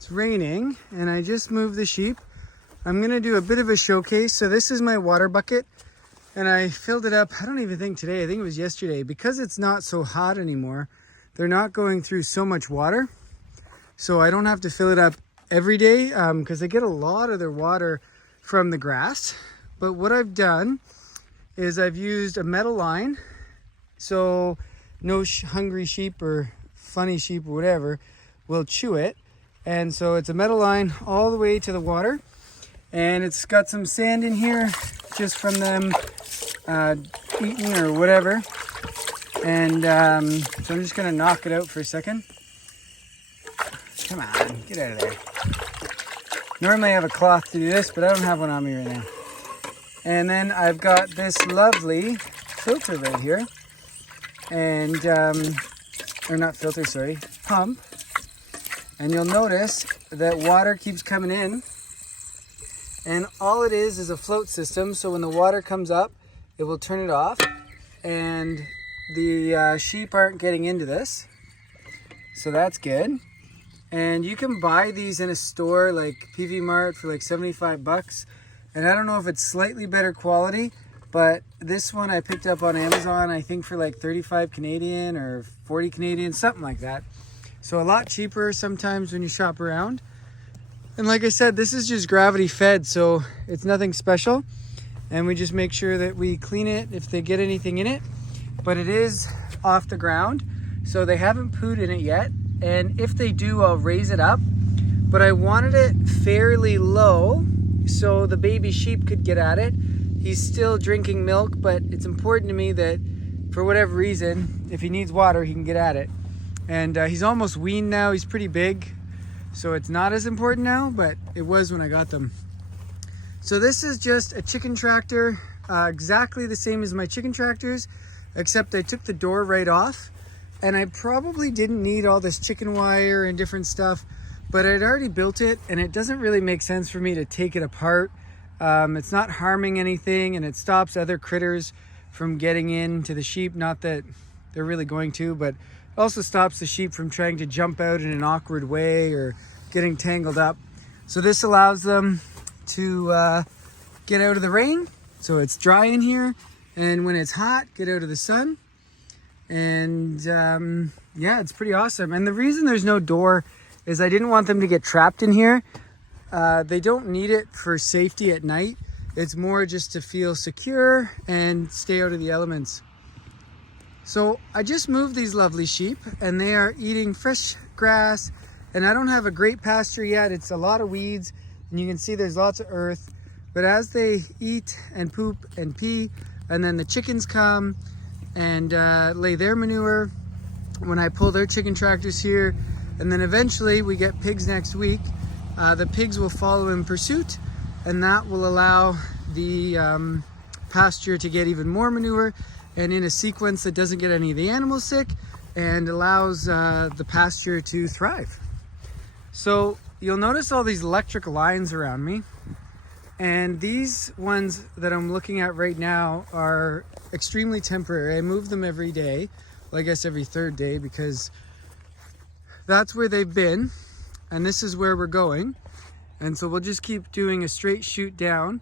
It's raining and I just moved the sheep. I'm gonna do a bit of a showcase. So this is my water bucket and I filled it up, I don't even think today, I think it was yesterday. Because it's not so hot anymore, they're not going through so much water. So I don't have to fill it up every day because they get a lot of their water from the grass. But what I've done is I've used a metal line. So no hungry sheep or funny sheep or whatever will chew it. And so it's a metal line all the way to the water. And it's got some sand in here just from them eating or whatever. And so I'm just gonna knock it out for a second. Come on, get out of there. Normally I have a cloth to do this, but I don't have one on me right now. And then I've got this lovely filter right here. And, or not filter, sorry, pump. And you'll notice that water keeps coming in. And all it is a float system. So when the water comes up, it will turn it off. And the sheep aren't getting into this. So that's good. And you can buy these in a store like PV Mart for like 75 bucks. And I don't know if it's slightly better quality, but this one I picked up on Amazon, I think for like 35 Canadian or 40 Canadian, something like that. So a lot cheaper sometimes when you shop around. And like I said, this is just gravity fed, so it's nothing special. And we just make sure that we clean it if they get anything in it. But it is off the ground, so they haven't pooed in it yet. And if they do, I'll raise it up. But I wanted it fairly low so the baby sheep could get at it. He's still drinking milk, but it's important to me that for whatever reason, if he needs water, he can get at it. And he's almost weaned now. He's pretty big, so it's not as important now, but it was when I got them. So this is just a chicken tractor, exactly the same as my chicken tractors, except I took the door right off. And I probably didn't need all this chicken wire and different stuff, but I'd already built it and it doesn't really make sense for me to take it apart. It's not harming anything and it stops other critters from getting into the sheep. Not that they're really going to, but it also stops the sheep from trying to jump out in an awkward way or getting tangled up. So this allows them to get out of the rain. So it's dry in here, and when it's hot, get out of the sun. And yeah, it's pretty awesome. And the reason there's no door is I didn't want them to get trapped in here. They don't need it for safety at night. It's more just to feel secure and stay out of the elements. So I just moved these lovely sheep and they are eating fresh grass, and I don't have a great pasture yet. It's a lot of weeds and you can see there's lots of earth, but as they eat and poop and pee, and then the chickens come and lay their manure when I pull their chicken tractors here, and then eventually we get pigs next week. The pigs will follow in pursuit, and that will allow the pasture to get even more manure and in a sequence that doesn't get any of the animals sick and allows the pasture to thrive. So you'll notice all these electric lines around me, and these ones that I'm looking at right now are extremely temporary. I move them every day, well, I guess every third day, because that's where they've been and this is where we're going. And so we'll just keep doing a straight shoot down.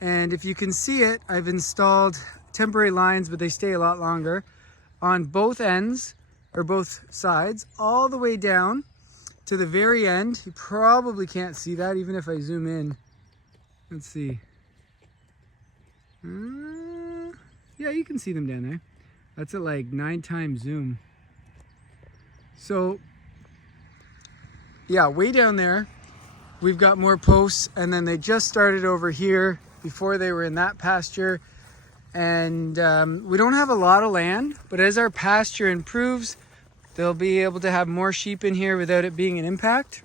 And if you can see it, I've installed temporary lines, but they stay a lot longer on both ends or both sides, all the way down to the very end. You probably can't see that even if I zoom in. Let's see. Yeah, you can see them down there. That's at like 9x zoom. So yeah, way down there, we've got more posts, and then they just started over here before they were in that pasture. And we don't have a lot of land, but as our pasture improves, they'll be able to have more sheep in here without it being an impact.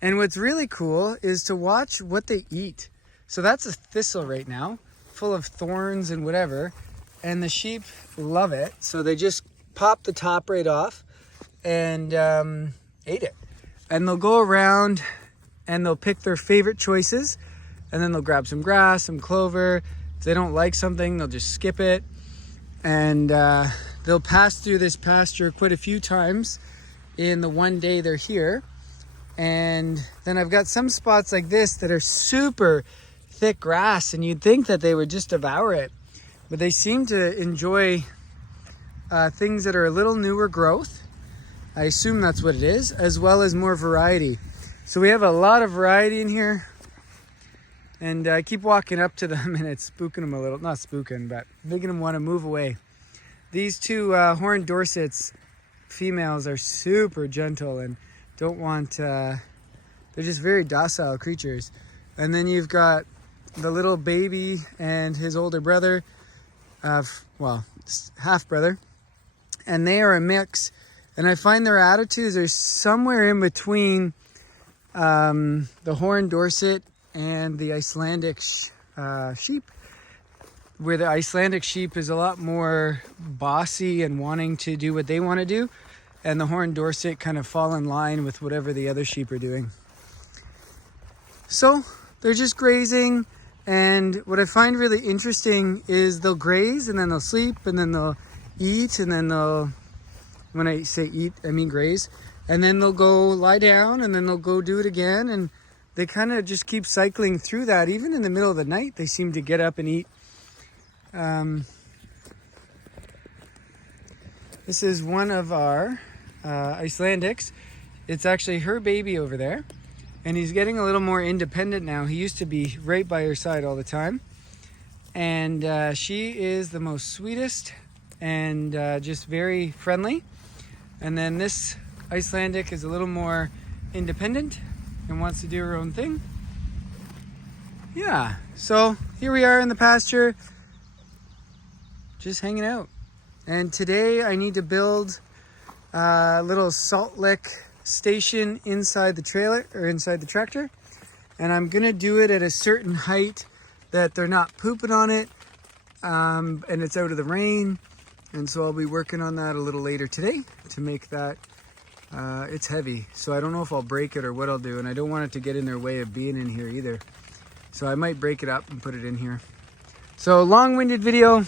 And what's really cool is to watch what they eat. So that's a thistle right now, full of thorns and whatever, and the sheep love it. So they just pop the top right off and ate it. And they'll go around and they'll pick their favorite choices, and then they'll grab some grass, some clover. If they don't like something, they'll just skip it. And they'll pass through this pasture quite a few times in the one day they're here. And then I've got some spots like this that are super thick grass, and you'd think that they would just devour it, but they seem to enjoy things that are a little newer growth. I assume that's what it is, as well as more variety. So we have a lot of variety in here, and I keep walking up to them and it's spooking them a little. Not spooking, but making them want to move away. These two horned Dorsets females are super gentle and don't want, they're just very docile creatures. And then you've got the little baby and his older brother, well, half brother, and they are a mix. And I find their attitudes are somewhere in between the horned Dorset and the Icelandic sheep, where the Icelandic sheep is a lot more bossy and wanting to do what they want to do, and the horned Dorset kind of fall in line with whatever the other sheep are doing. So they're just grazing, and what I find really interesting is they'll graze and then they'll sleep and then they'll eat, and then they'll, when I say eat, I mean graze, and then they'll go lie down and then they'll go do it again, and they kind of just keep cycling through that. Even in the middle of the night, they seem to get up and eat. This is one of our Icelandics. It's actually her baby over there, and he's getting a little more independent now. He used to be right by her side all the time, and she is the most sweetest and just very friendly. And then this Icelandic is a little more independent and wants to do her own thing. Yeah, so here we are in the pasture, just hanging out. And today I need to build a little salt lick station inside the trailer, or inside the tractor. And I'm gonna do it at a certain height that they're not pooping on it, and it's out of the rain. And so I'll be working on that a little later today to make that, it's heavy. So I don't know if I'll break it or what I'll do, and I don't want it to get in their way of being in here either. So I might break it up and put it in here. So long-winded video,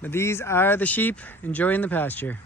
but these are the sheep enjoying the pasture.